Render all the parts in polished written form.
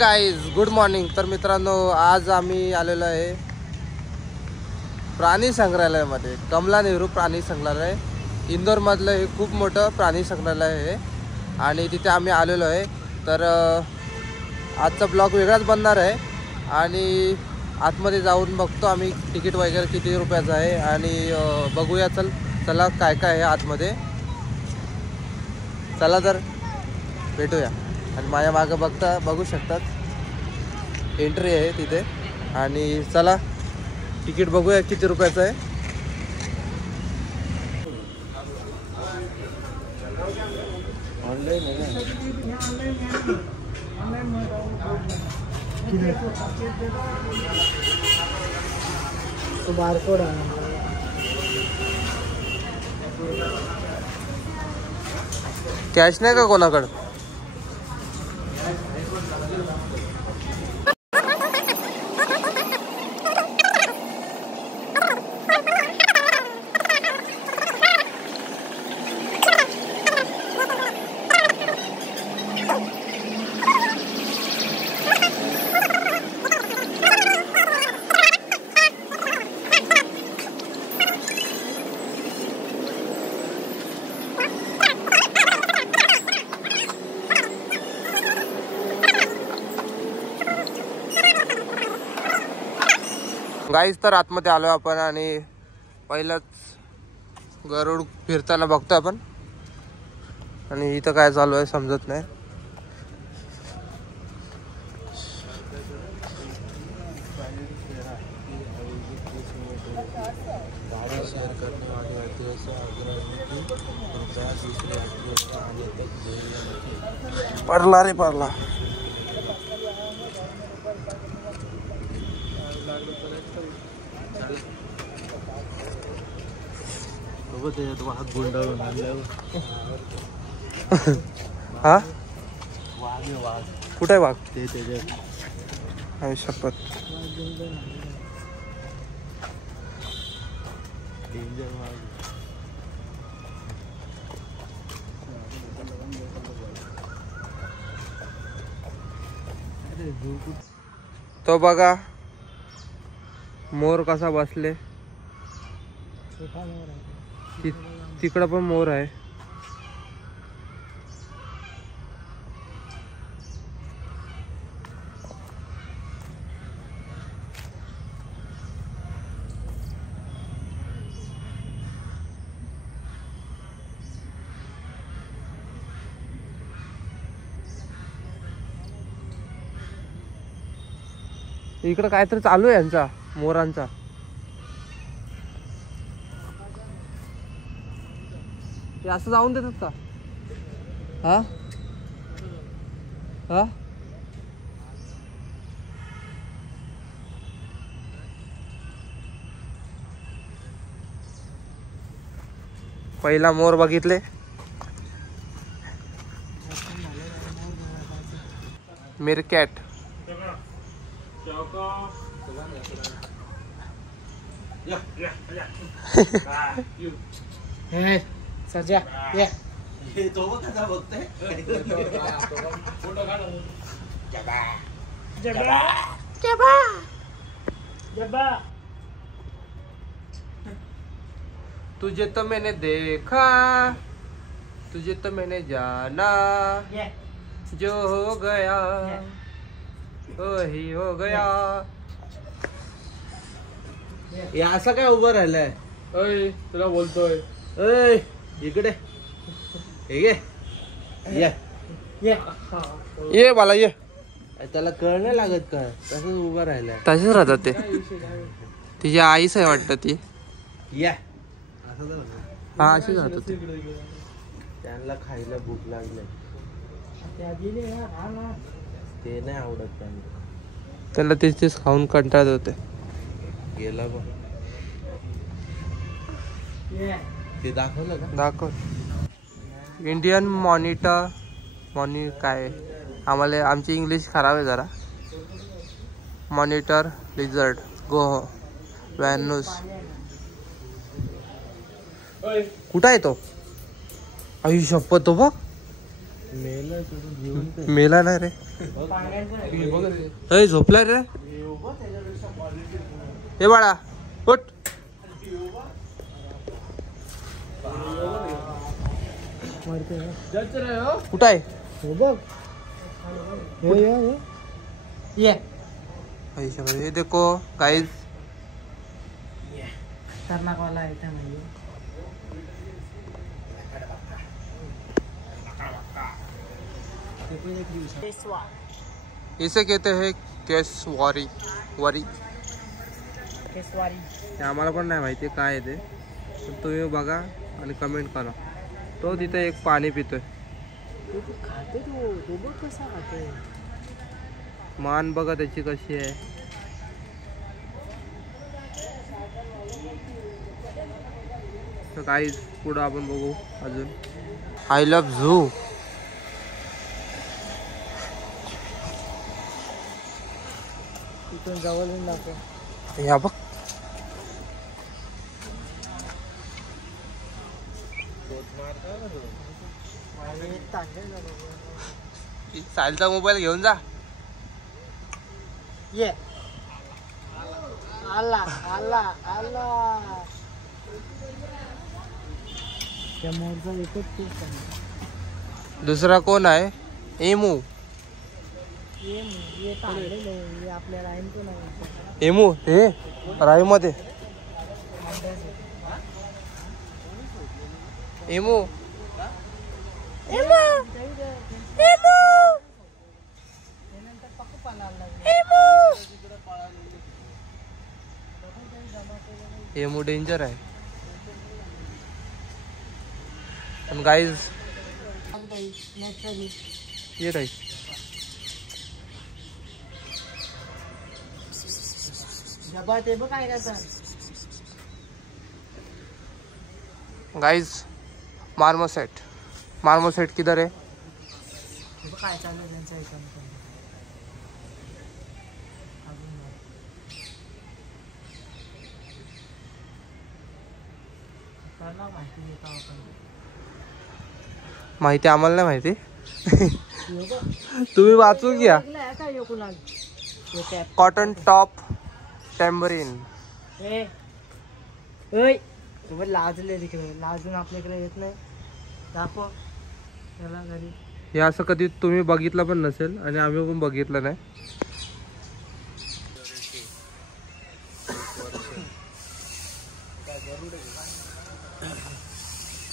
Guys, good morning. तर मित्रांनो, आज आम्ही आलेलो आहे प्राणी संग्रहालयामध्ये. कमला नेहरू प्राणी संग्रहालय इंदोरमधलं हे खूप मोठं प्राणी संग्रहालय आहे आणि तिथे आम्ही आलेलो आहे. तर आजचा ब्लॉग वेगळाच बनणार आहे आणि आतमध्ये जाऊन बघतो आम्ही तिकीट वगैरे किती रुपयाचं आहे आणि बघूया. चला काय काय आहे आतमध्ये. चला तर भेटूया. आणि माझ्या मागं बघू शकतात एंट्री आहे तिथे. आणि चला तिकीट बघूया किती रुपयाचं आहे. ऑनलाईन आहे तो बारकोड आहे. कॅश नाही का कोणाकडं? गाईज, तर आतमध्ये आलो आपण आणि पहिलंच गरुड फिरताना बघतो आपण. आणि इथं काय चालू आहे समजत नाही. पडला रे पडला. वाघ गुंडाळून हा वाघ कुठे आहे? वाघ ते त्याच्या शपथ. तो बघा मोर कसा बसले. तिकडं पण मोर आहे. इकडं काहीतरी चालू आहे यांचा, मोरांचा. ते असं जाऊन देतात का? हा हा पहिला मोर बघितले. मिरकॅट. सजा ये तो कसा बघतोय. तुझे तो मैंने देखा, तुझे तो मैंने जाना, जो हो गया वही हो गया. हे असं काय उभं राहिलंय? ओय तुला बोलतोय. ओय इकडे ये बाला ये. त्याला कळ नाही लागत का? तसंच उभं राहिलंय. तसेच राहतात ते. तिची आईच आहे वाटतं ती. या हा अशीच राहतात ते. त्यांना खायला भूक लागली. ते नाही आवडत त्यांना तेच खाऊन कंटाळत होते. गेला बघ. ते दाखवलं का? दाखव. इंडियन मॉनिटर काय आम्हाला, आमची इंग्लिश खराब आहे जरा. मॉनिटर लिझर्ड गो व्हॅनूस. कुठं आहे तो? आई शपथ, तो बघ मेला नाही रे. ए झोपलाय रे. हे बाळा उठ. कुठं आहे? ये देखो गाइस, खतरनाक वाला आइटम है ये. इसे कहते हैं केसवारी. वारी केसवारी. हे आम्हाला पण नाही माहिती काय आहे ते, पण तुम्ही बघा आणि कमेंट करा. तो तिथे एक पाणी पितोय. खाते तो बघ कसा खाते. मान बघा त्याची कशी आहे. तर काही पुढं आपण बघू अजून. I love zoo. इथून जवळ येऊन दाखव. या बघ. साहिलचा मोबाईल घेऊन जा. ये आला आला आला. त्या मोरचा एकच पीस आहे. दुसरा कोण आहे? एमू. ये तांबडे ये आपल्याला आहे तो नाही. एमू हे राई मध्ये. Emu emu emu emu danger आहे. पण गाईज ये राईस. ते बघ काय का. Guys marmoset. मार्मोसेट किधर है? काय चालू त्यांचं ऐकून. माहिती आम्हाला नाही माहिती. तुम्ही वाचून घ्या. Cotton top टॅम्बरीन. लाजले तिकडे. लाजून आपल्याकडे येत नाही. दाखव त्याला घरी. हे असं कधी तुम्ही बघितलं पण नसेल आणि आम्ही पण बघितलं नाही.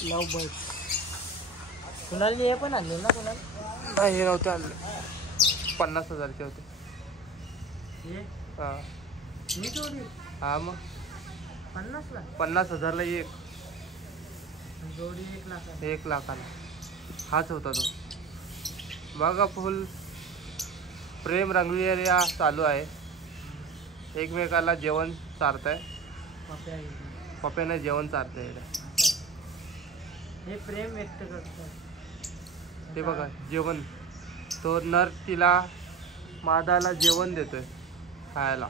लव बर्ड. कुणाला हे पण आणले ना? कुणाला नाही, हे नव्हते आणले. 50,000चे होते. हा हा मग 50,000ला एक. जोडी 1,00,000. 1,00,000ला. हाच होता तो. बघा फुल प्रेम रंगलिया चालू आहे. एकमेकाला जेवण चारताय. पप्याने जेवण चारताय. हे प्रेम व्यक्त करतात. ते बघा जेवण. तो नर तिला मादाला जेवण देतोय खायला.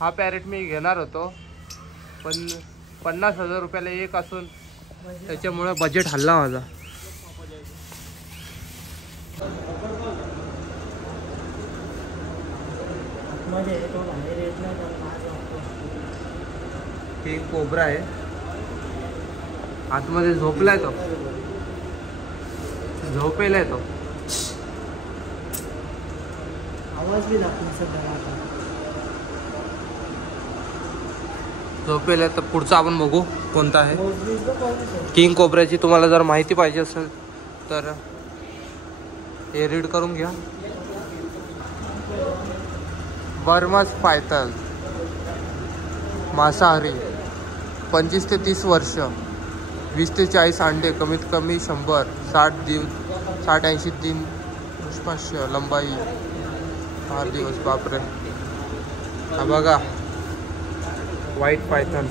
हा पॅरेट मी घेणार होतो, पण 50,000 रुपयाला एक असून त्याच्यामुळे बजेट हल्ला माझा. हे कोबरा आहे. आतमध्ये झोपलाय तो. झोपेलाय तो. आवाज भी दाखवून सध्या झोपेलाय. तर पुढचा आपण बघू कोणता आहे. किंग कोबऱ्याची तुम्हाला जर माहिती पाहिजे असेल तर हे रीड करून घ्या. बर्मास पायथन मांसाहारी. 25 ते 30 वर्ष. 20 ते 40 अंडे. कमीत कमी 100. 60-80 दिन. पुष्पाश लंबाई 8 दिवस. बापरे. हा बघा व्हाईट पायथन.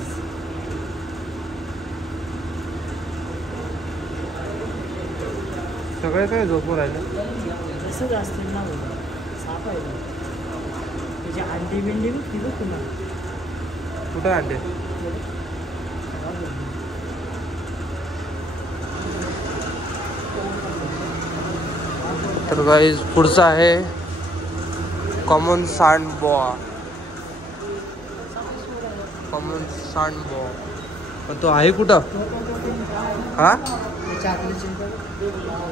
सगळे काय झोपून राहिले. तसंच असतील ना. साप आहे त्याची. अंडी बिंडी तिथं पुन्हा. कुठं अंडे? तर गाईज पुढचा आहे कॉमन सँड बॉआ. कॉमन सँड बॉआ पण तो आहे कुठं? हा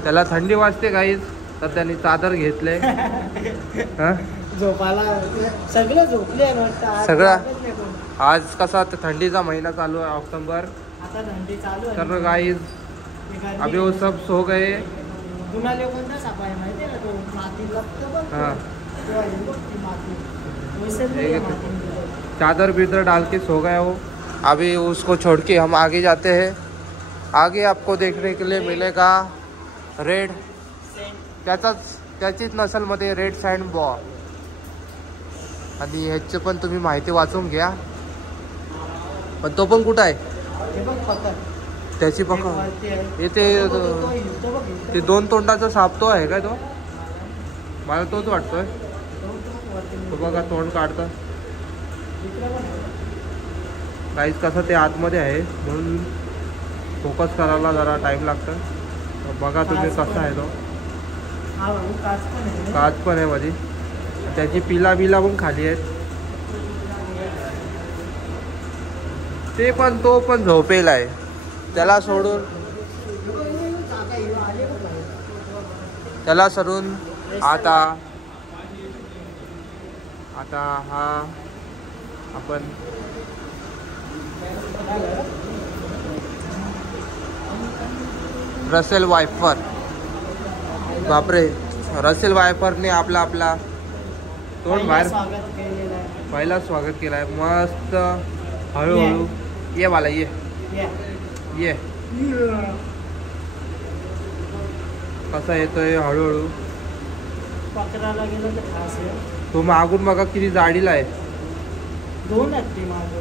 त्याला थंडी वाजते गाईज तर त्यांनी चादर घेतले. हा झोपायला सगळं झोपले सगळं. आज कसा थंडीचा महिना चालू आहे ऑक्टोबर. आता थंडी चालू आहे तर गाईज अभी वो सब सो गए. तुम्हाला कोणता साप आहे माहिती आहे का? तो माती लागतो बघ. हाँ तो आहे बघ ती माती. वैसे नहीं है माती. चादर बिदर डाल के सो गया वो. अभी उसको छोड़ के हम आगे जाते हैं. आगे आपको देखने के लिए मिलेगा रेड त्याचीच नसलमध्ये रेड सँड बॉआ. आणि ह्याची पण तुम्ही माहिती वाचून घ्या. पण तो पण कुठं आहे? हे बघ पकड. त्याची एक पकड वरती आहे. येते. तो हिलतो बघ, हिलतो. ते 2 तोंडाचा साप तो आहे काय? तो मला तोच वाटतोय. वरती तो बघा तोंड काढतं. इकडे पण आहे. काहीच कसं ते आतमध्ये आहे म्हणून फोकस करायला जरा टाइम लागतं. बघा तुम्ही कसा आहे तो. हा भाऊ काच पण आहे. काच पण आहे मध्ये. त्याची पिला पण खाली आहेत. ते पण तो पण झोपेला आहे. त्याला सोडून त्याला सोडून आता हा आपण रसेल वायपर. बापरे रसेल वायपरने आपला तोंड बाहेर स्वागत केलेलं आहे. पहिला स्वागत केलाय. मस्त हळूहळू ये मला ये ये कसा येतोय हळूहळू. पकडायला गेलं तर खास आहे. तो मागून बघा किती जाडीला आहे. 2 आहेत ती मागं.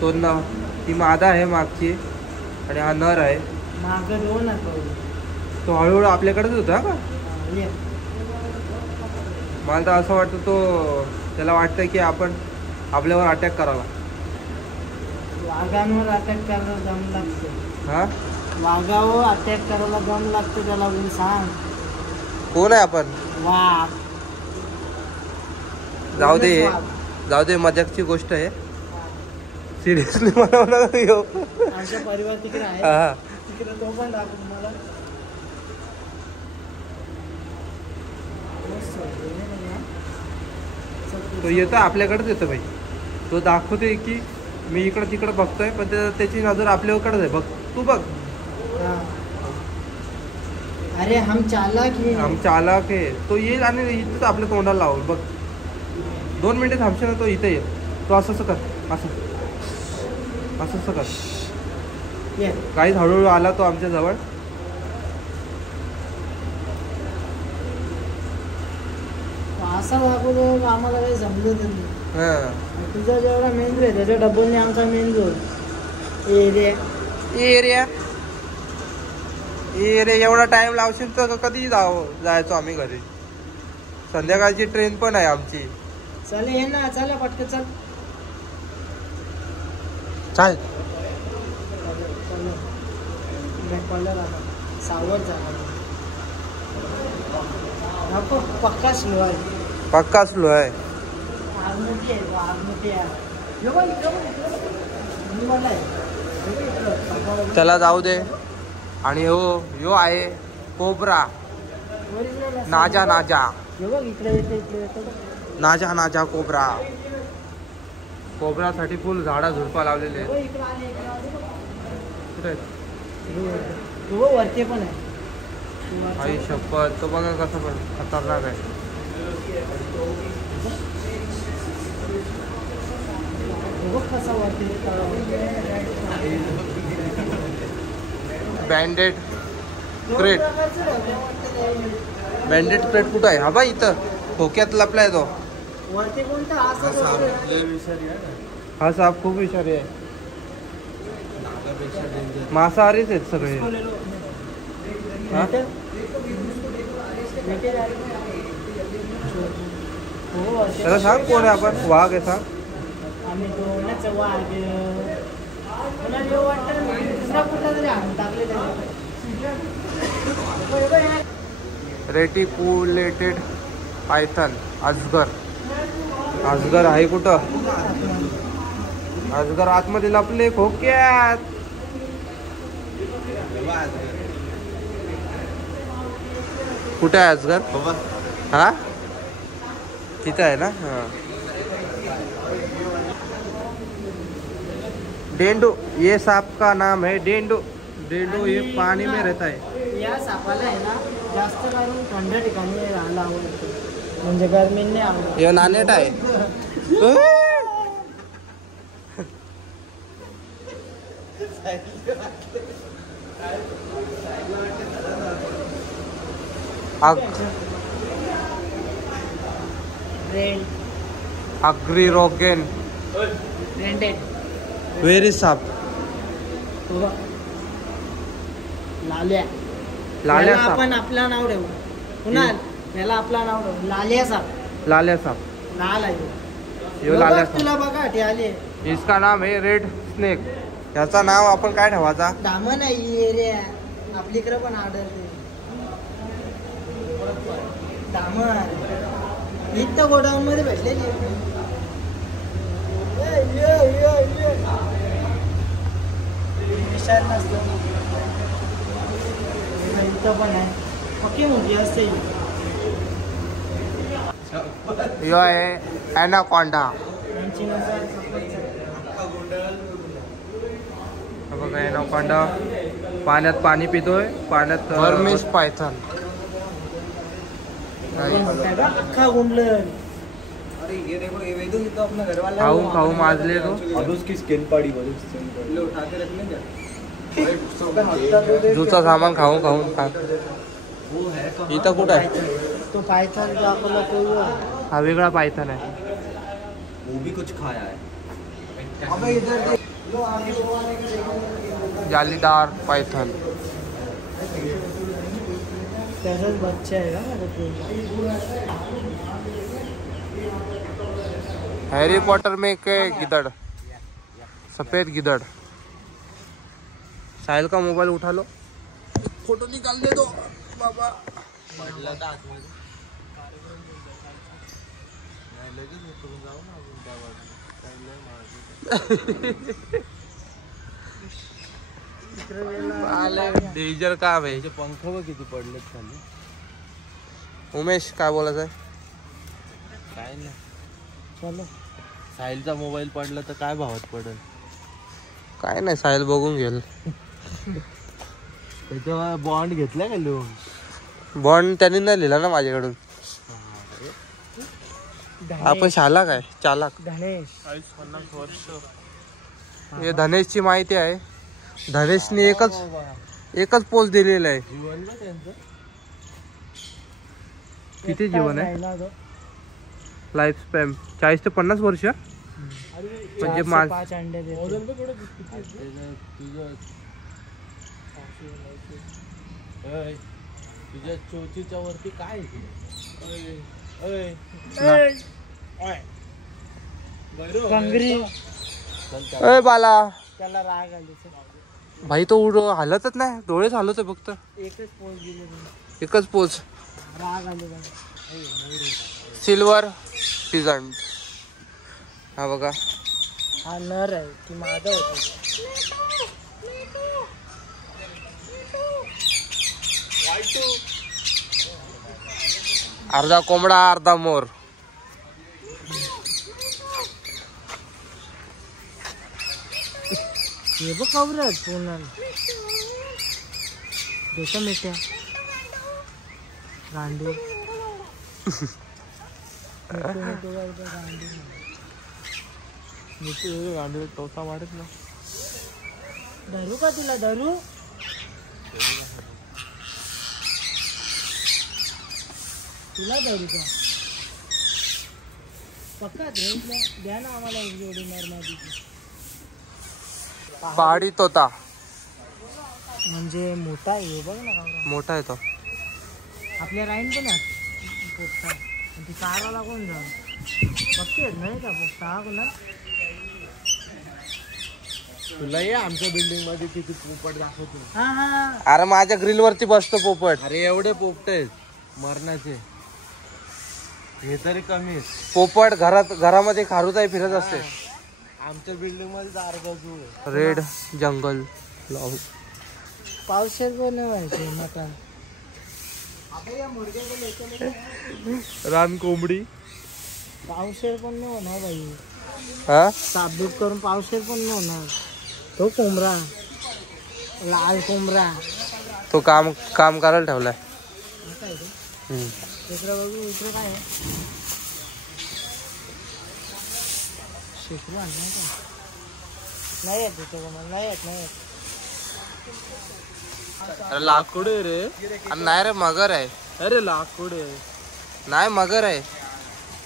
तो ती मादा आहे मागची आणि हा नर आहे. मागं 2 आहेत भाऊ. तो हळूहळू आपल्याकडेच होता का? ये. मला तर असं वाटतं तो त्याला वाटतं की आपण आपल्यावर अटॅक करावा. वाघांवर अटॅक करायला दम लागतो. हा वाघावर अटॅक करायला दम लागतो. त्याला बोल सांग कोण आहे आपण? वाघ. जाऊ दे मजाकची गोष्ट आहे. सिरियसली मला येऊ. आमचा परिवार तिकडे आहे. हा तिकडे तो पण दाखव मला. तो येतो आपल्याकडेच येतो भाई. तो दाखवतोय की मी इकडं तिकडं बघतोय पण त्याची नजर आपल्याकडेच आहे. बघ तू बघ. हाँ. अरे हम चालाक आहे. तो येईल आणि इथंच आपल्या तोंडाला लावल बघ. 2 मिनिटं थांबशील ना तो इथं येईल. तो असं कर असं कर. काहीच हळूहळू आला तो आमच्या जवळ. असा वागवलं आम्हाला काही जमलं तर नाही. तुझा जेवढा मेंदू आहे त्याच्या डब्बलने आमचा मेंदू एरिया एवढा टाइम लावशील तर कधी जायचो आम्ही घरी. संध्याकाळची ट्रेन पण आहे आमची. चल ये ना. चल पटकन चल. चाल सावध झाला. पक्का स्लो आहे. पक्का स्लो आहे. त्याला जाऊ दे. आणि हो आहे कोबरा. नाजा नाजा कोबरा. कोबरासाठी फुल झाडा झुडपा लावलेले आहेत. वरती पण आहे. आई शपथ. तो बघा कसं पण खतरनाक आहे. बँडेड क्रेट कुठं आहे? हा बा इथं खोक्यात लपलाय तो. हा साप खूप विषारी आहे. मांसाहारीच आहेत सगळे. त्याला सांग कोण आहे आपण? वाघ आहे सांग. आम्ही दोनच वाघ. दुसरा कुठला तरी आणून टाकले त्याला. रेटिकुलेटेड पायथन अजगर. अजगर आहे कुठं? अजगर आतमध्ये लपले खोक्यात. कुठे आहे अजगर? हा तिथं आहे ना. हा डेंडू, ये सांप का नाम है डेंडू. डेंडू ये पानी में रहता है. या सापाला आहे ना जास्त करून थंड ठिकाणी राहायला आवडतं, म्हणजे गरमी नाही आवडत. हे नानेट आहे. अग्रिरोगेन व्हेरी साप. लाल्या. लाल्या साप. आपण आपलं नाव ठेवू पुन्हा याला आपलं नाव ठेवू लाल्या साप. लाल्या साप. लाल आहे यो लाल्या साप. तुला बघा ते आले. इसका नाम है रेड स्नेक. याचा नाव आपण काय ठेवायचा? दामन आहे ही एरिया आपलीकडे पण आढळते. दामन इथं गोडाऊन मध्ये भेटलेली. इथं पण आहे पक्की मोठी असते. यो आहे ॲनाकोंडा. बघा ॲनाकोंडा पाण्यात पाणी पितोय. पाण्यात बर्मीज पायथन. अख्खा गुंडल. खाऊ खाऊ माजले तो. जुचा सामान खाऊन खाऊन खा. इथं कुठं आहे तो पायथन दाखवला तो. हा वेगळा पायथन आहे. वो भी कुछ खाया है. जालीदार पायथन. त्याचाच बच्चा आहे का? हैरी पॉटर में के गिदड़, सफेद गिदड़. साहिल का मोबाइल उठा लो, फोटो निकाल दे दो बाबा. डेंजर काम आहे. पंख व किती पडलेत खाली. उमेश काय बोलायचं आहे? काय नाही. चलो साहिलचा मोबाईल पडला तर काय भावात पडेल? काय नाही, साहिल बघून घेईल. त्याच्यावर बॉन्ड घेतला का लिहून? बॉन्ड त्यांनी नाही लिहिला ना माझ्याकडून. आपण शाला काय चालाक. धनेश हे धनेशची माहिती आहे. धनेशने एकच पोस्ट दिलेला आहे. जीवन का त्यांचं किती जीवन आहे? लाईफ स्पॅन 40 ते 50 वर्ष. म्हणजे 5 अंडे देतो. तुझ्या चोचीच्या वरती काय कंगरी. अय बाला, त्याला राग आली. भाई तो हलतच नाही, डोळेच हलत आहे फक्त. एकच पोच दिले तुम्ही. एकच पोच. राग आले. सिल्वर पिजंट. हा बघा, हा नर आहे की मादा होतो. अर्धा कोंबडा अर्धा मोर. हे बघ कवरच पूर्ण देतो मिठ्या गांडू. गांडू टोचा वाढत ना. धरू का तिला? धरू तिला धरू का? पक्का द्या ना आम्हाला एवढी नरमादीची. पहाडी तोता म्हणजे मोठा आहे बघ ना. मोठा आहे तो. आपल्या राईन पण पोखता. ती काराला कोण जा पक्की आहेत नाही का पोखता? हा कोणा तुला ये आमच्या बिल्डिंग मध्ये किती पोपट दाखवतो. हा हा अरे माझ्या ग्रिल वरती बसतो पोपट. अरे एवढे पोपट आहेत मरणाचे. हे तरी कमी आहेत. पोपट घरामध्ये खारुताई फिरत असते. आमच्या बिल्डिंग मध्ये अर्धा रेड जंगल लॉंग. पावशेर पण नाही व्हायचे मटण. रान कोंबडी. पावशेर पण नाही होणार भाई. हा साबदूत करून पावशेर पण नाही होणार. तो कोंबडा लाल कोंबडा तो काम करायला ठेवलाय. काय ते? हम्म. इकडे बघू इकडे काय आहे? शेकरू आणणार का? नाही येत इथे कोणाला. नाही येत. अरे लाकूड आहे रे. अरे नाही रे मगर आहे. अरे लाकूड आहे. नाही मगर आहे.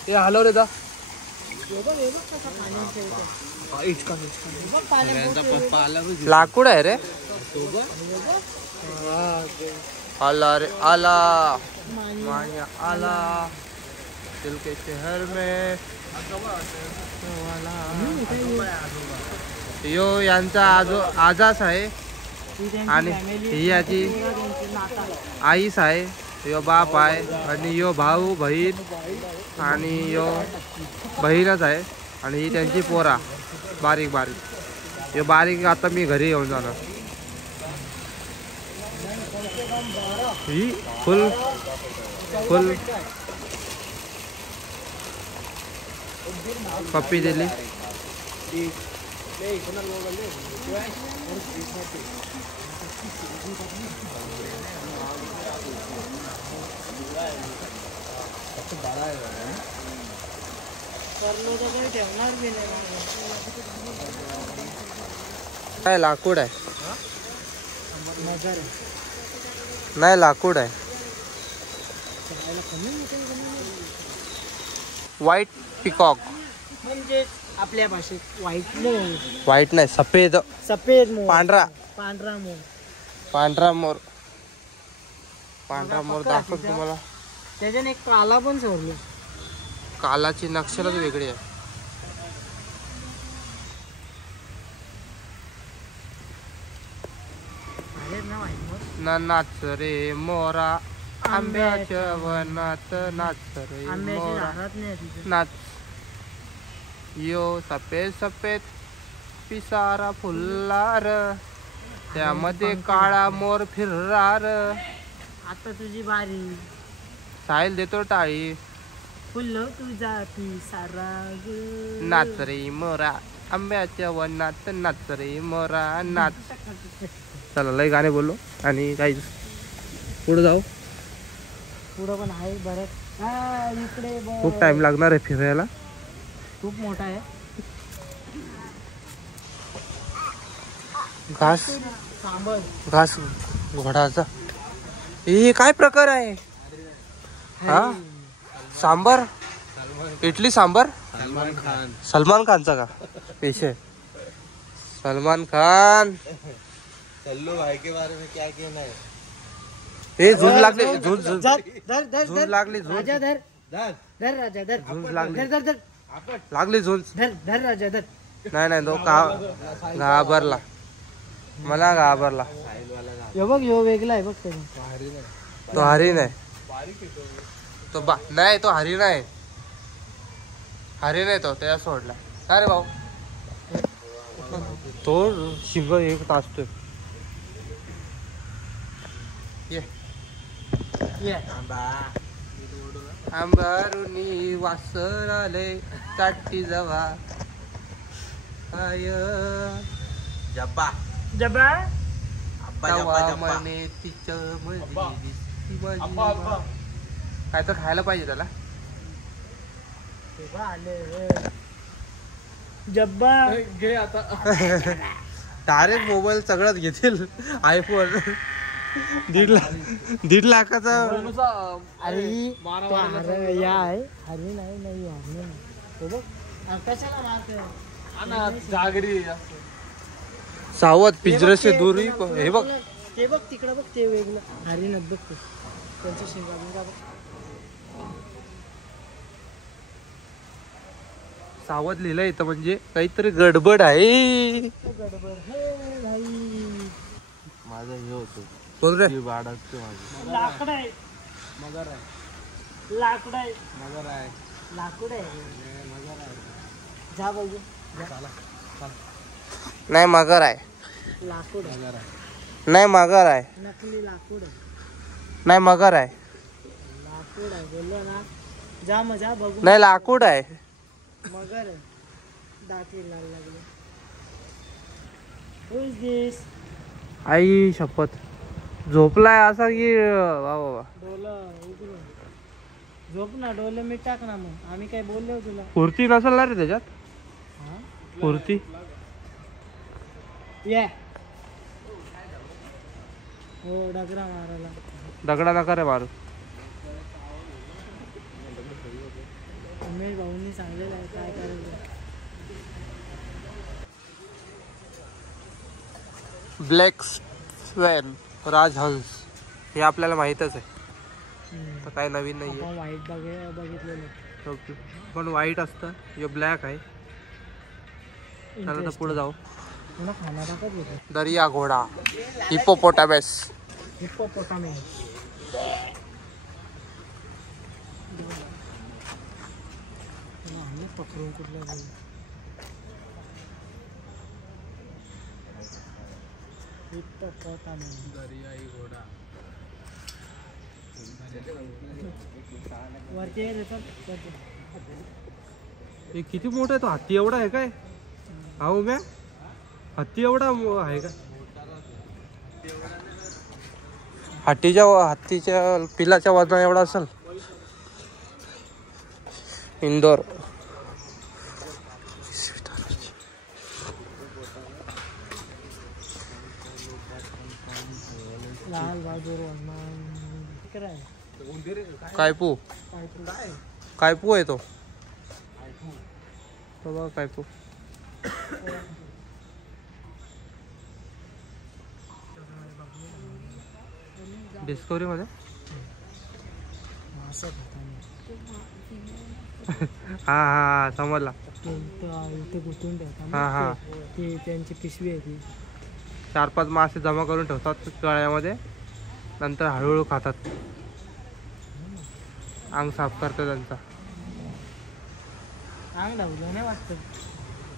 ते हलव रे दा. लाकूड आहे रे. आला रे आला माया आला दिल के शहर में. यो यांचा आजास आहे आणि ही याची आईस आहे. यो बाप आहे आणि यो भाऊ बहीण आणि यो बहीणच आहे आणि ही त्यांची पोरा बारीक. यो बारीक आता मी घरी येऊन जाणार. ही फुल पप्पी दिली. ठेवणार बी नाही लाकूड आहे. मजा रे. नाही लाकूड आहे. व्हाईट पिकॉक म्हणजे आपल्या भाषेत व्हाईट मोर. व्हाईट नाही सफेद मोर. पांढरा मोर. पांढरा मोर दाखवतो तुम्हाला. त्याच्याने एक काला पण सोडलो. कालाची नक्षलच वेगळी आहे. नाच रे मोरा आंब्याच्या वनात नाच रे मोरा नाच. यो सफेद पिसारा फुल्लार त्यामध्ये काळा मोर फिररार. आता तुझी बारी. साहिल देतो टाळी. फुल तुझा पिसारा नाच रे मोरा आंब्याच्या वनात नाच रे मोरा नाच. चला लय गाणे बोललो आणि काही पुढे जाऊ. पुढं पण आहे बरं. इकडे खूप टाइम लागणार आहे फिरायला. खूप मोठा आहे. घास घोडाचा. हे काय प्रकार आहे हा. सांबर इडली सांबर. सलमान खानचा का पेशे. सलमान खान. सल्लू भाई के बारे में क्या कहना है. हे झूल लागली. झूल लागली. राजा धर राजा धर. झूल लागली. धर लागली झूल. धर राजा धर. नाही तो घाबरला. मला घाबरला. यो बघ यो वेगळा आहे बघ. तो हरिण आहे. तो नाही तो हरिण आहे. हरिण आहे तो त्याला सोडला. अरे भाऊ तो शिंग एक तासतोय. आंबारुनी वासर आले ताटी जवा आय जब्बा जबा तवा म्हणे तिच्या मध्ये दिसती माझी. काय तर खायला पाहिजे त्याला. जब्बा घे आता. डायरेक्ट मोबाईल सगळ्यात घेतील. आयफोन 1.5 लाखाचा. अरे या आहे. हरी नाही. तो बघ कशाला मारतोय. जागरी सावध पिंजऱ्याचे दूर. हे बघ ते बघ तिकडं बघ. ते वेगळं हरिण बघ. त्यांच्या शिंगातून का बघ. सावध लिहिलंय इथं, म्हणजे काहीतरी गडबड आहे. गडबड हे भाई. माझं हे होतं बोल रे. बाड असते माझं. लाकड आहे. मगर आहे. लाकड आहे. मगर आहे. लाकूड आहे. मगर आहे. जा बघू. नाही मगर आहे. लाकूड आहे. मगर आहे. नाही मगर आहे. नकली लाकूड आहे. नाही मगर आहे. लाकूड आहे बोललो ना. जा मग जा बघू. नाही लाकूड आहे. मगर आहे. दाती लाल लागले. Who is this? आई शपथ झोपलाय असा की वा वा वा. डोलं उघडून झोप ना. डोलं मीठ टाक ना. मग आम्ही काय बोललो तुला. कुर्ती नसेल ना रे त्याच्यात. हा? कुर्ती ये हो डगरा मारायला. दगडा नका रे मारू. उमेश भाऊंनी सांगलेलं आहे काय करायचं. ब्लॅक स्वॅन राजहंस हे आपल्याला माहीतच आहे. तर काय नवीन नाहीये. आपण वाईट बघितलेलं. ओके पण वाईट असतं. हे ब्लॅक आहे. चला तर पुढे जाऊ. पुन्हा खाणारा का घेतो. दर्या घोडा हिप्पोपोटामस. हिप्पोपोटामस. पकडून कुठल्या जाऊ. हिप्पोपोटामस. दर्याई घोडा. वरती आहे रे चल वरती. हे किती मोठा आहे तो. हत्ती एवढा आहे काय. हा उम्या हत्ती एवढा आहे का. हत्तीच्या पिलाच्या वजना एवढा असेल. इंदोर. लाल बहादूर कायपू. कायपू आहे तो. बघा कायपू. डिस्कवरी मध्ये हा हा समजला. इथे गुंतून हा हा ठेवतात. ती त्यांची पिशवी आहे ती. 4-5 मासे जमा करून ठेवतात कळ्यामध्ये. नंतर हळूहळू खातात. अंग साफ करतात त्यांचा. अंग धावलं नाही वाटतं.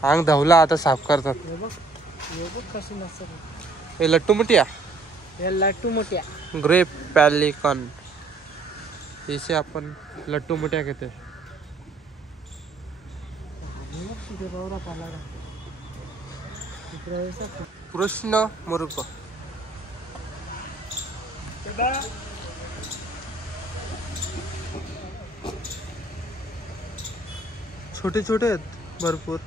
अंग धावला आता साफ करतात. हे बघ कशी नसतं. हे लट्टू मुटिया. हे लट्टू मोठ्या. Grep pelican. इसे अपन लट्टू मुटिया कहते हैं. तिथे बवरा पाला कृष्ण मुर्ग. छोटे छोटे आहेत भरपूर.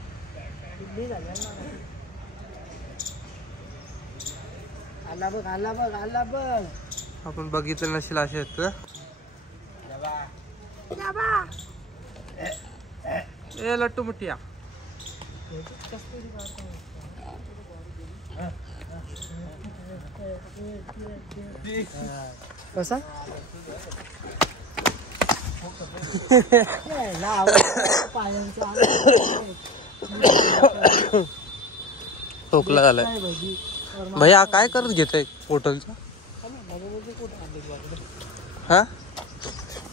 आला बघ आला बघ आला बघ. आपण बघितलं नसेल असे आहेत. ए लट्टू मुटिया. कसा टोकला झालाय. भैया काय करत घेतोय हॉटेलचा. हा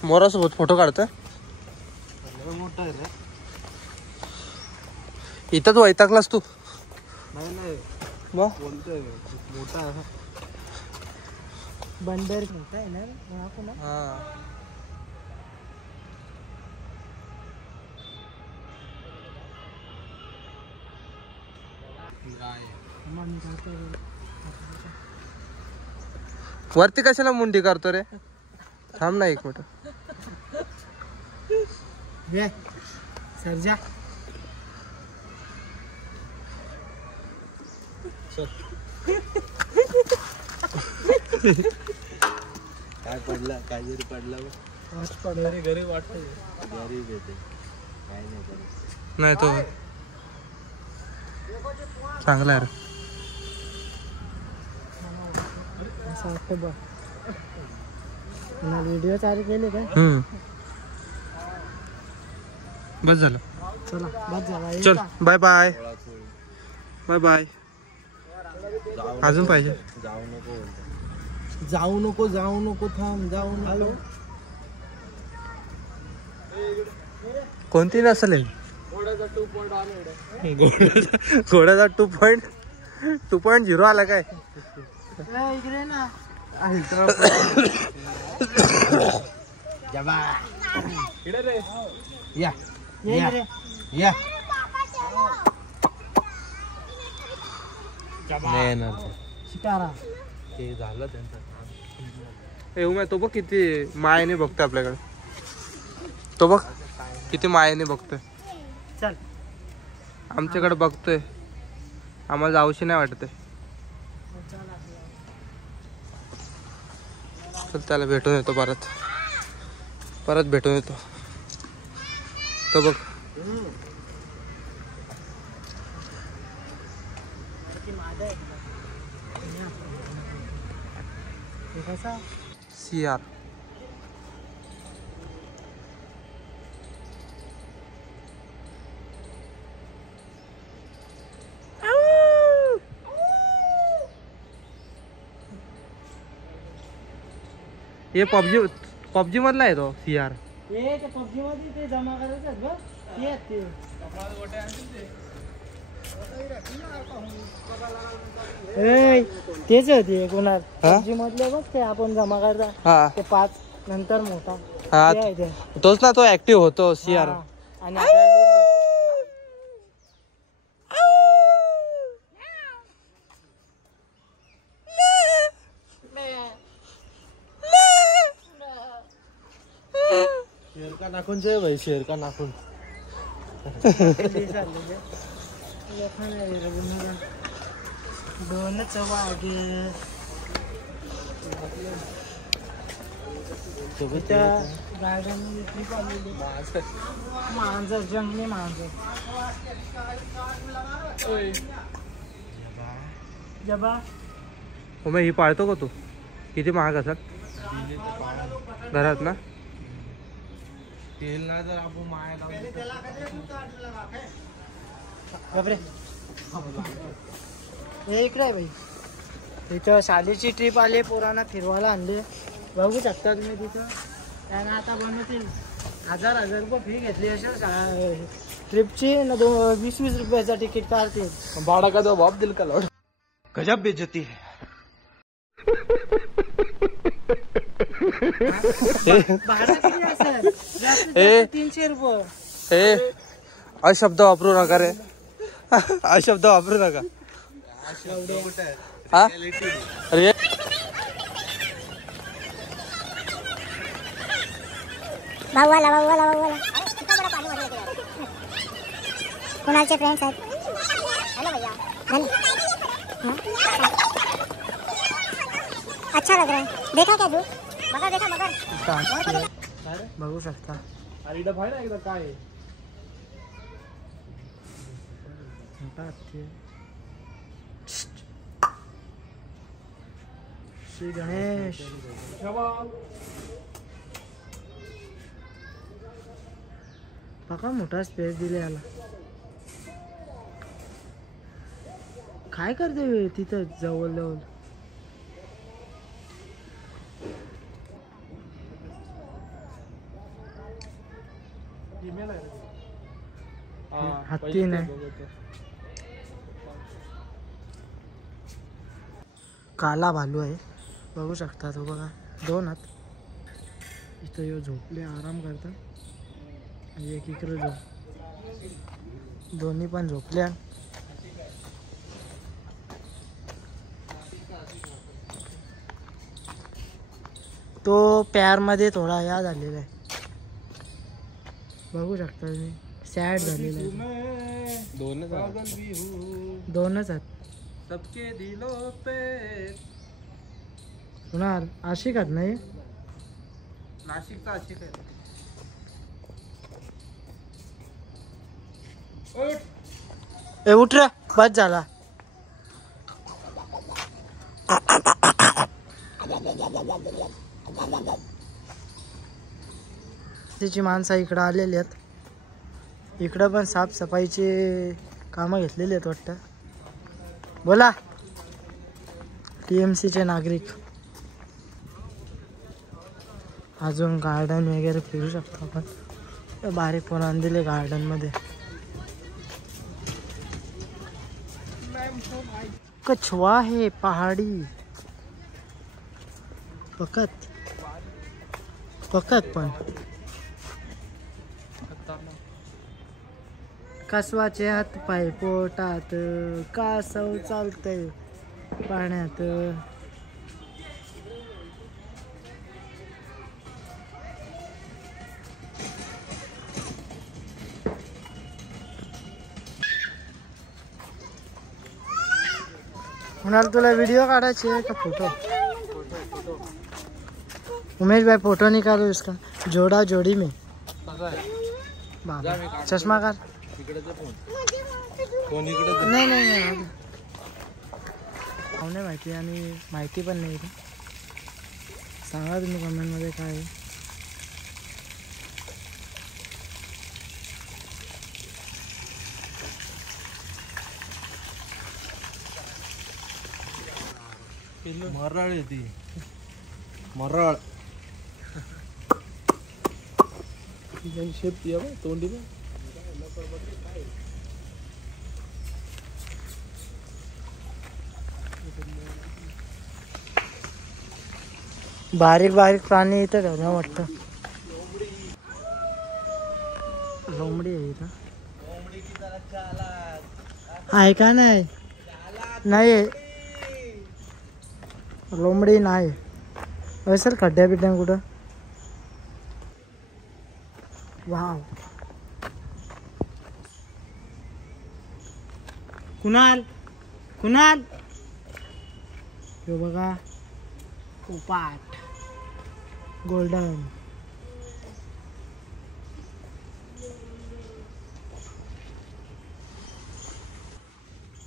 मोरासोबत फोटो काढतोय. मोठा आहे रे. इथंच वैतागलास तू. नाही मग बोलतोय मोठा आहे. बंदर मोठा आहे ना आपण. हा वरती कशाला मुंडी करतो रे. थांब ना 1 मिनिट. सरजा काय पडला काय जरी पडला घरी वाटत गरीब येते काय नाही करत. नाही तो चांगला आहे रे. असं वाटतं बघ. व्हिडिओ चालू केले का. बस झालं. चला बस झाला चल बाय बाय बाय बाय. अजून पाहिजे. जाऊ नको थांब जाऊ नको. कोणती नसेल घोड्याचा 2.0 आला काय. इकडे ना या इकडे या शिकारा. ते झालं त्यांचं. येऊ तो बघ किती मायेने बघतोय आपल्याकडे. तो बघ किती मायेने बघतोय. चल आमच्याकडे बघतोय. आम्हाला जाऊशी नाही वाटत. चल त्याला भेटून येतो. परत भेटून येतो. तो बघ CR. हे पबजी मधला आहे तो CR. ते पबजी मध्ये ते जमा करायचं बघ. ते तेच होते कुणाल पबजी मधले बघ ते आपण जमा करता ते 5 नंतर मोठा. हा ते आहे ते. तोच ना तो ऍक्टिव्ह होतो CR. आणि आपल्याला शेर का नाखून जय भाई. शेर का नाखून. दोनच वागे गार्डन मांजर जंगली मांजर. जबा हो मग ही पाळतो का तू. किती महाग असतात घरात ना. तेल ना जर आपण माया बापरे. हे इकडे आहे भाई. तिथं शाळेची ट्रिप आली. पोरांना फिरवायला आणले. बघू शकता तुम्ही तिथं. त्यांना आता बनवतील 1000 रुपये फी घेतली असेल ट्रिपची ना. 20 रुपयाचा तिकीट काढतील. भाड़ा का तो बाप दिल का लौट. गजब बेइज्जती है. भाडं किती असेल. जास्तीत जास्त 300 रुपये. अशब्द वापरू नका रे. अशब्द वापरू नका. हा अरे भाऊ कुणालचे फ्रेंड्स आहेत. हेलो भैया. अच्छा लग रहा है. देखा क्या तू. मगर देखा मगर. बघू शकता. अरे इथं पाहिजे एकदा काय आहे. श्री गणेश. बघा मोठा स्पेस दिले याला. काय करते तिथं जवळ जवळ. हत्ती नाही. काला भालू आहे. बघू शकता तो बघा. 2 हात. इथं यो झोपले आराम करता. आणि एक इकडे दोन्ही पण झोपल्या. तो प्यार मध्ये थोडा या झालेला आहे. बघू शकता तुम्ही. सॅड झालेला आहे. दोनच आहेत. सबके दिलों पे. कुणाल आशिक आहेत नाही. नाशिकचा आशिक आहे. ए उठ रे. बस झाला. तिची माणसं इकडं आलेली आहेत. इकडं पण साफसफाईचे कामं घेतलेली आहेत वाटतं. बोला TMCचे नागरिक. अजून गार्डन वगैरे फिरू शकतो आपण. बारीक पण दिले गार्डन मध्ये. कछवा है पहाड़ी पकत पण कासवाचे हात पाय पोटात, कासव चालतंय पाण्यात. म्हणाल तुला व्हिडिओ काढायची आहे का फोटो? उमेश भाई फोटो निकालो इसका. जोड़ा जोड़ी में बाबा चष्मा काढ. नाही नाही माहिती आणि माहिती पण नाही. सांगा तुम्ही कमेंटमध्ये काय आहे. मराळ आहे ती. मराळ शेती आहे तोंडी. बारीक बारीक प्राणी इथं ठेवलं वाटतं. लोंबडी आहे इथं. आहे का नाही? नाही लोंबडी नाही. सर खड्ड्या बिड्ड्या कुठं? वाव. कुणाल कुणाल हे बघा पोपाट गोल्डन.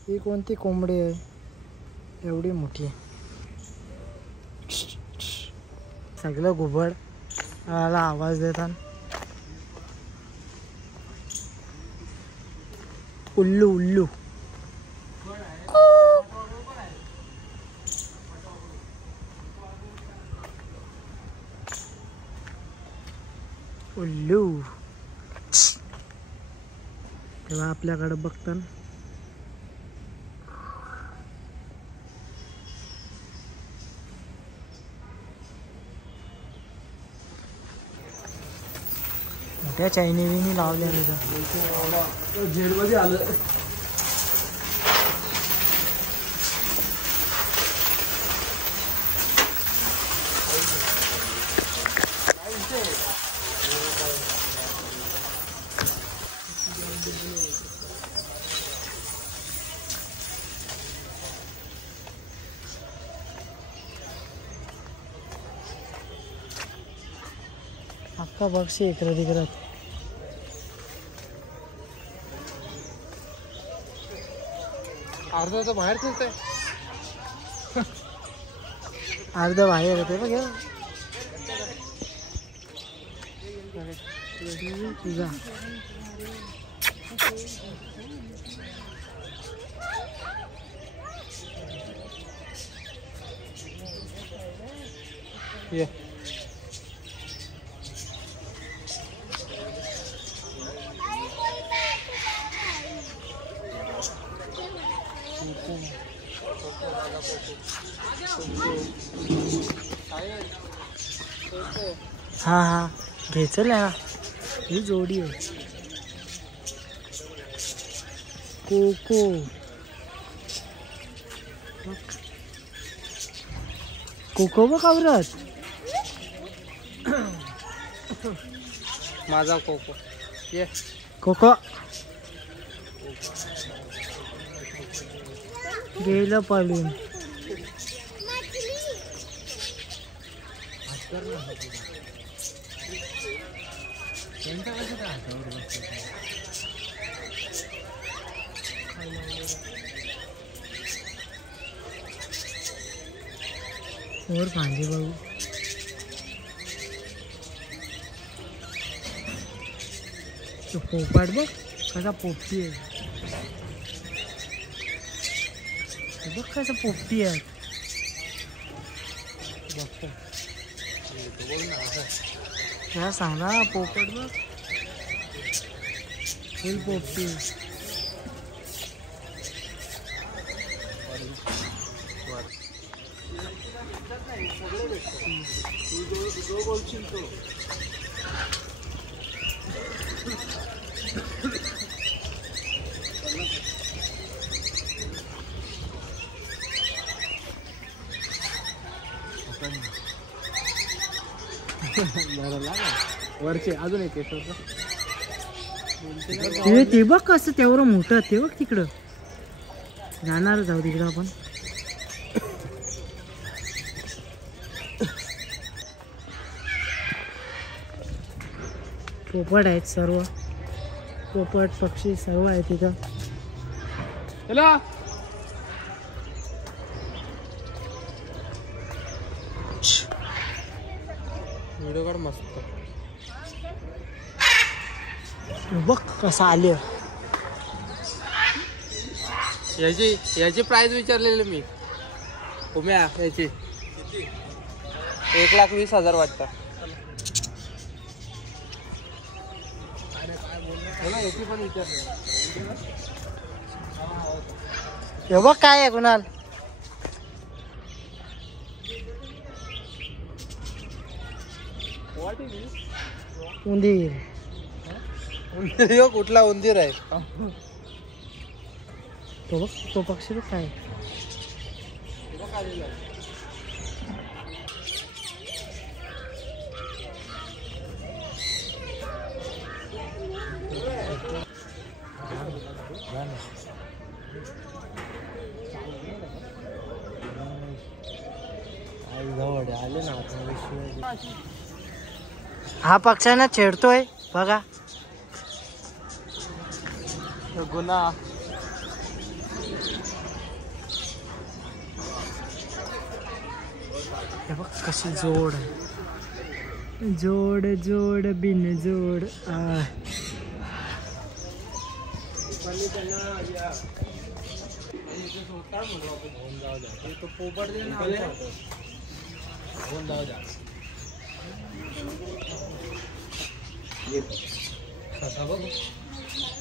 ही कोणती कोंबडी आहे एवढी मोठी? सगळं घुबड याला आवाज देतात. उल्लू उल्लू. उल्लू तेव्हा आपल्याकडे बघतात. त्या चायनी विनी लावल्या जेलमध्ये आलं. अख्खा बक्षी इकडं तिकडं. अर्धा तर बाहेर फिरतंय. अर्ध बाहेर होते बघ. तुझा ये हा हा घ्यायचं ना. ही जोडी आहे. कोको कोको बघ आवरत. माझा कोको. ये कोको गेलं पळून. और भांडी बघू. तो पोपट बघ कसा पोपटी आहे. बघ कसं पोपटी आहे. क्या सांगा पोपट बघ फुल पोपटी. वरचे अजून एक ते बघ कसं तेवढं मोठं ते बघ तिकडं. जाणार जाऊ तिकडं आपण. पोपट आहेत सर्व. पोपट पक्षी सर्व आहे तिथं. व्हिडिओ काढ मस्त. बघ कसं आले. याची प्राइस विचारलेली मी उम्या. याची 1,20,000 वाटतं. याची पण विचारले. हे बघ काय आहे कुणाल. उंदीर. उंदीर कुठला उंदीर आहे. तो बघ तो पक्षी बघ काय. आले ना हा पक्ष्यांना छेडतोय बघा. गुन्हा. हे बघ कशी जोड आहे. जोड जोड बिन जोड.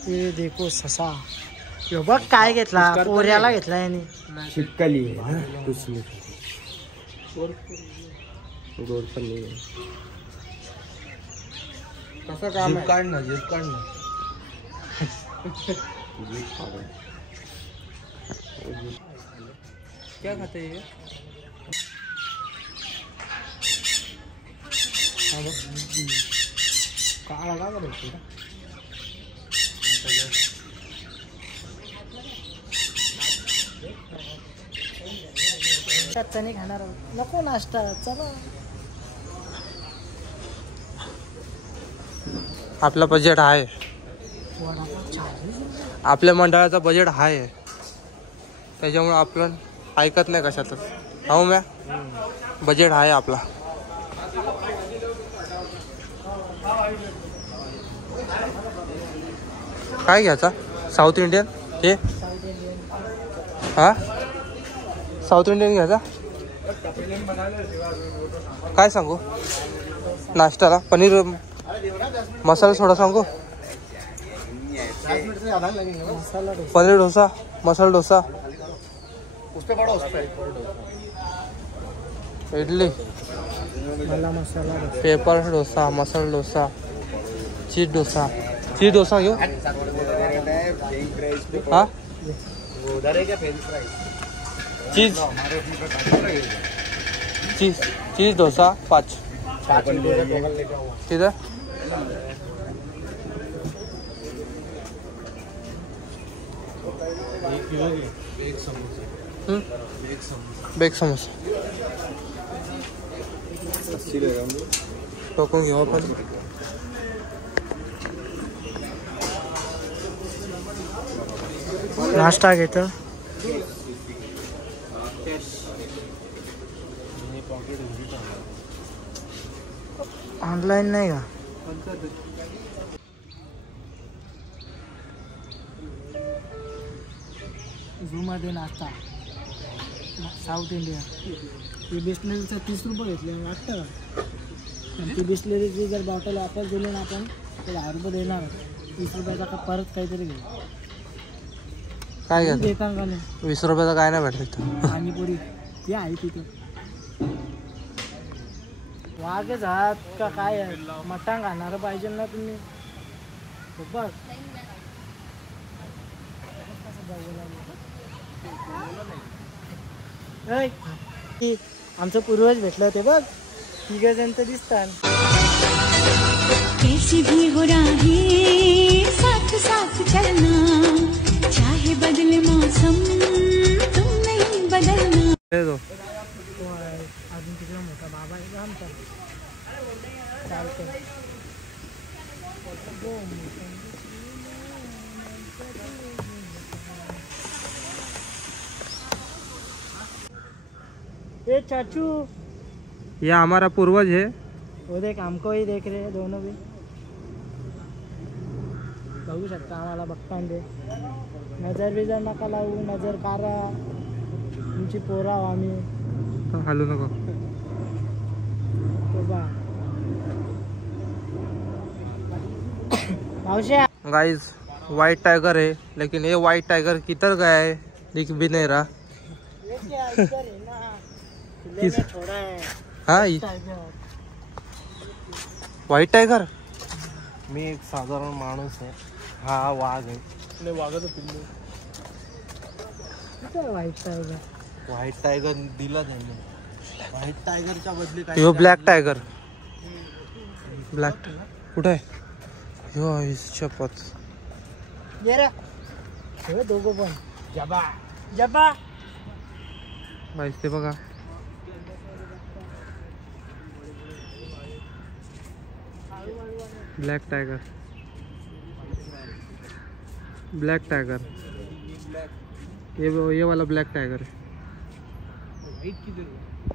ये देखो ससा. हे बघ काय घेतला. पोऱ्याला घेतला याने. शिक्कली कुछ नहीं. गोड पण नाही. कसं काम आहे. काढ ना जीप काढ ना. क्या खाते हैं ये. काळा का करायचं. चणे खाणार नको नाश्ता. चला आपला बजेट आहे. आपल्या मंडळाचा बजेट हाय आहे. त्याच्यामुळे आपण ऐकत नाही कशातच. हो मॅ बजेट आहे आपला. काय घ्यायचा. South Indian. हे हा साऊथ इंडियन घ्यायचा. काय सांगू नाश्त्याला. पनीर मसाला सोडा सांगू. पनीर डोसा मसाला डोसा. इडली मला मसाला पेपर डोसा मसाला डोसा चीज डोसा. चीज डोसा घेऊ. हा चीज चीज चीज डोसा 5 किधर. बेग समोसा टोकून घेऊ आपण. नाश्ता घेतो. ऑनलाईन नाही का. झूमध्ये नाश्ता साऊथ इंडिया. ती बिस्लरीचं 30 रुपये घेतले वाटतं का? आणि ती बिस्लरीची जर बॉटल वापस दिली ना आपण तर 10 रुपये देणार. 30 रुपयाचा का परत काहीतरी घेऊ. काय घ्या देता का नाही? 20 रुपयाचा काय नाही भेटत. पाणीपुरी ती आहे तिथं. वाघच आहात का काय आहे? मटण खाणार पाहिजे ना तुम्ही. बघ आमचं पूर्वज भेटलं ते बघ. 3 जण तर दिसतात. कैसी भी हो राहें साथ साथ चलना चाहे बदले मौसम तुम नहीं बदलना. अजून तिकडे मोठा बाबा आहे आमचा. चालतं. ए चाचू ये हमारा पूर्वज है. वो देख हमको ही देख रहे हैं दोनों भी. बघू शकता आम्हाला बघताना ते. नजर बिजर नका लावू. नजर कारा तुमची पोरा आहो आम्ही. हलू नको. मावश्या गाइस वाइट टाइगर है लेकिन ये वाइट टाइगर किधर गया है दिख भी नहीं रहा. किस छोड़ा है हाँ व्हाइट टाइगर. मी एक साधारण माणूस आहे. हा वाघ आहे. वाईट टायगर. व्हाईट टायगर दिला त्यांनी. व्हाईट टायगरच्या बदली काय यो ब्लॅक टाइगर. ब्लॅक कुठे आहे? यो शपथ. ये रे हे दोघं पण जबा जबा. माहिती बघा. Black tiger. Black tiger. ये वाला ब्लैक टाइगर है.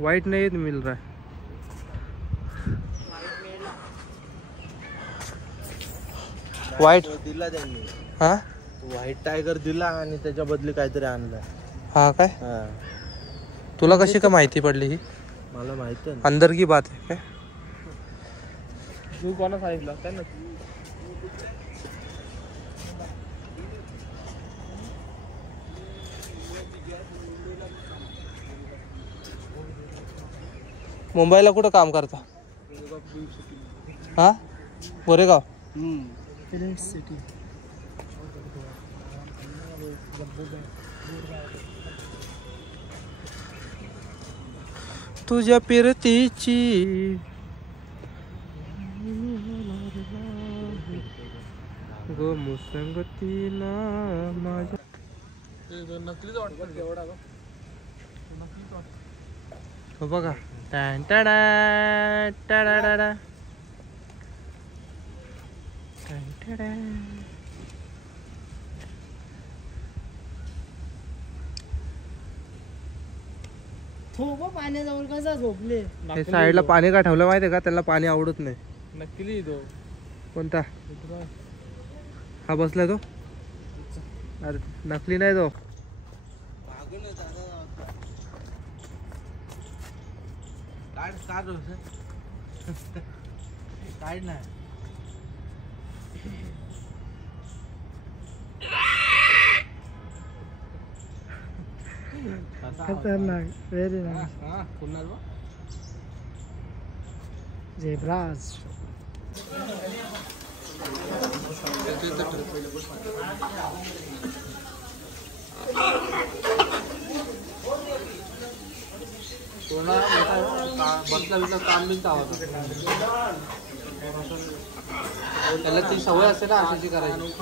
वाइट नहीं मिल रहा है. वाइट दिला त्यांनी. हाँ व्हाईट टायगर दिला आणि त्याच्या बदली काहीतरी आणलं. हाँ काय हा तुला कशी का माहिती पडली ही? मला माहिती आहे. अंदर की बात है काय? तू कोणा सांगितलं काय ना? मुंबईला कुठं काम करता? हा गोरेगाव. Film city. तुझ्या पिरतीची गो मुसंगतीला माझ्या. हो बघा. टॅन टॅडा टॅडाडाडा. टॅन टॅडा. थोबा पाण्याजवळ कसा झोपले. हे साईडला पाणी का ठेवलं माहितीये का? त्याला पाणी आवडत नाही. नकली तो कोणता? हा बसलाय तो. अरे नकली नाही तो. काय नाही. खतरनाक. Very nice. झेब्राज. बसला काम बिन त्याला ती सवय असते ना अशी करायची.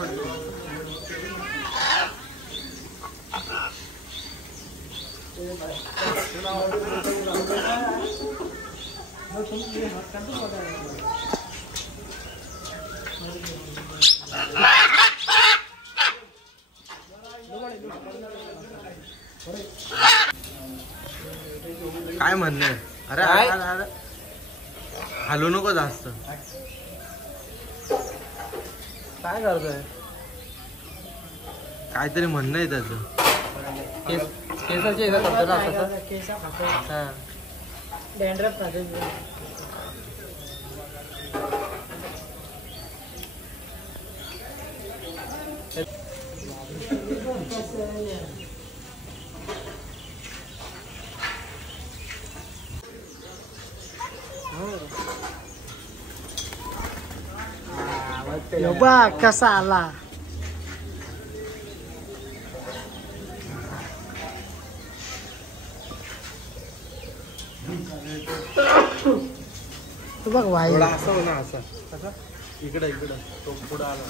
काय म्हणणं आहे? अरे अरे हलू नको जास्त. काय करतोय? काहीतरी म्हणणं आहे त्याचं. केसाचे इथं करतो ना असं. केस खातो हां डॅन्ड्रफ खातो बा कसा आला. तू बघ वाई असं हो ना असं इकडं तो पुढं आला.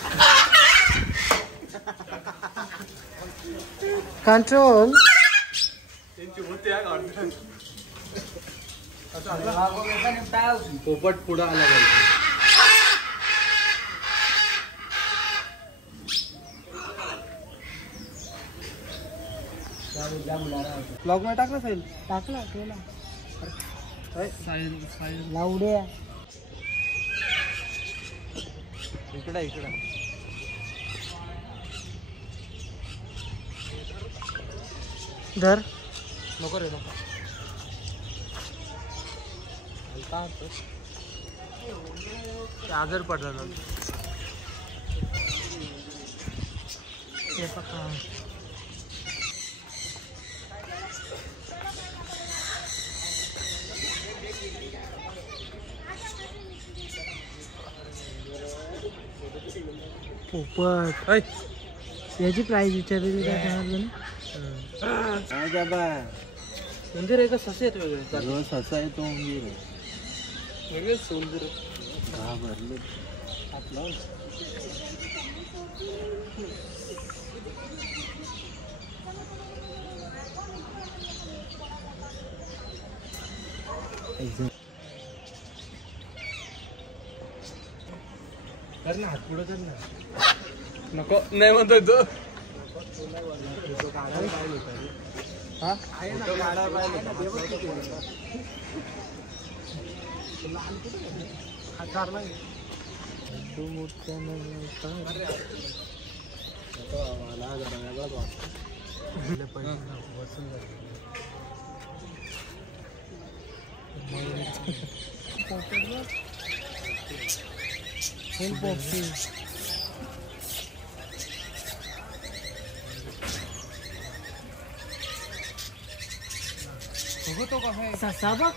कंट्रोल. पोपट पुढं आला पाहिजे. ब्लॉग मध्ये टाकलं साईल. टाकला केला लावड्या इकडं धर. नको रे नको. आजार पडला ना. पोपट याची प्राइस विचारली काय बाबा उंदीर आहे का ससे आहेत वेगळे? रोज ससा आहे तो उंदीर आहे. वेगळेच उंदीर. हा भरले कर ना हात पुढं कर ना. नको नाही म्हणतोय तो. ससा बघ